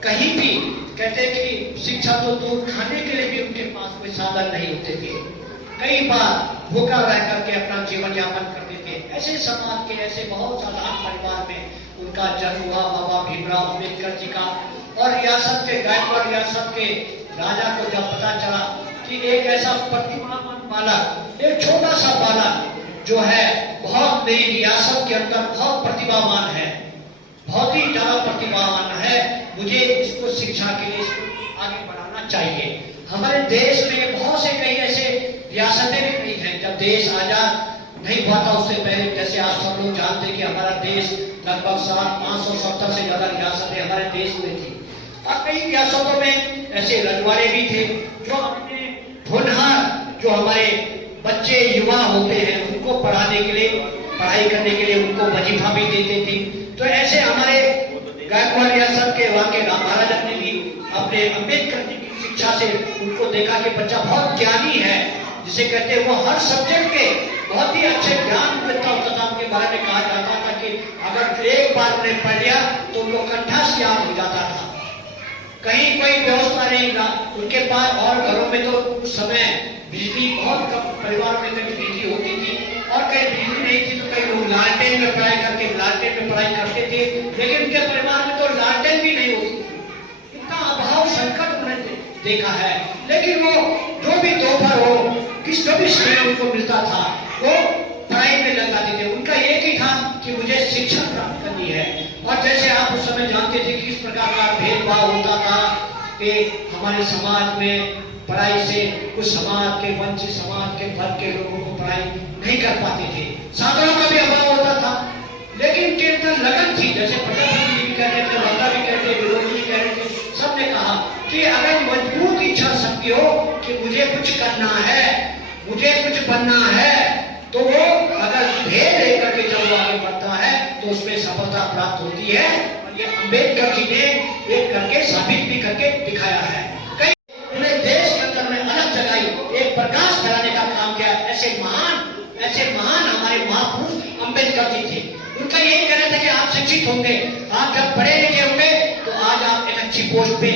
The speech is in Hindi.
कहीं भी कहते कि शिक्षा तो दूर, खाने के लिए भी उनके पास कोई साधन नहीं होते थे। कई बार भूखा रह करके अपना जीवन यापन करते थे। ऐसे समाज के ऐसे बहुत साधारण परिवार में उनका जन्म हुआ। बाबा भीमराव अम्बेडकर जी का। और रियासत के गायकवाड़ रियासत के राजा को जब पता चला कि एक ऐसा प्रतिभावान बालक, एक छोटा सा बालक जो है बहुत मेरी रियासत के अंदर बहुत प्रतिभावान है, बहुत ही ज्यादा प्रतिभावान है, मुझे इसको शिक्षा के लिए आगे बढ़ाना चाहिए। हमारे देश में बहुत से कई ऐसे रियासतें भी नहीं हैं। जब देश आजाद नहीं हुआ था उससे पहले, जैसे आप सब लोग जानते हैं कि हमारा देश लगभग 570 से ज्यादा रियासतें हमारे देश में थी। और कई रियासतों में ऐसे रजवाड़े भी थे जो अपने होनहार, जो हमारे बच्चे युवा होते हैं, उनको पढ़ाने के लिए, पढ़ाई करने के लिए उनको वजीफा भी देते थे। तो ऐसे हमारे गायकवाड़ रियासत के वाके राम महाराजा ने भी अपने अम्बेडकर जी की शिक्षा से उनको देखा कि बच्चा बहुत ज्ञानी है, जिसे कहते हैं वो हर सब्जेक्ट के बहुत ही अच्छे ज्ञान देता होता था। उनके बारे में कहा जाता था कि अगर एक बार उन्हें पढ़ लिया तो उनको कंठस्थ याद हो जाता था। कहीं कोई व्यवस्था नहीं था उनके पास, और घरों में तो उस समय बिजली बहुत कम, परिवार में कभी बिजली होती थी और कहीं बिजली नहीं थी तो कई लोग लालटेन में पढ़ाई करके लालटेन में पढ़ाई करते थे। लेकिन उनके परिवार में तो लालटेन भी नहीं होती, इतना अभाव संकट उन्होंने देखा है। लेकिन वो जो भी दोपहर हो, किस कभी समय उनको मिलता था वो पढ़ाई में लगाते थे। उनका एक ही था कि मुझे शिक्षा प्राप्त करनी है। और जैसे आप उस समय जानते थे कि किस प्रकार का भेदभाव होता था कि हमारे समाज में पढ़ाई से कुछ समाज के, वंचित समाज के वर्ग के लोगों को पढ़ाई नहीं कर पाते थे, साधनों का भी अभाव होता था। लेकिन कीर्तन लगन थी, जैसे प्रधानमंत्री जी भी कहते थे, वक्ता भी कहते, विरोधी भी कह रहे थे, सबने कहा कि अगर मजबूत इच्छा शक्ति हो कि मुझे कुछ करना है, मुझे कुछ बनना है, तो वो अगर ध्येय लेकर के जब वो आगे बढ़ता है तो उसमें सफलता प्राप्त होती है। और ये अम्बेडकर जी ने एक करके साबित भी करके दिखाया है। कई पूरे देश के अंदर में अलग जगाई, एक प्रकाश फैलाने का काम किया। ऐसे महान हमारे महापुरुष अम्बेडकर जी थे। उनका यही कहना था कि आप शिक्षित होंगे, आप जब पढ़े लिखे होंगे तो आज आप एक अच्छी पोस्ट पे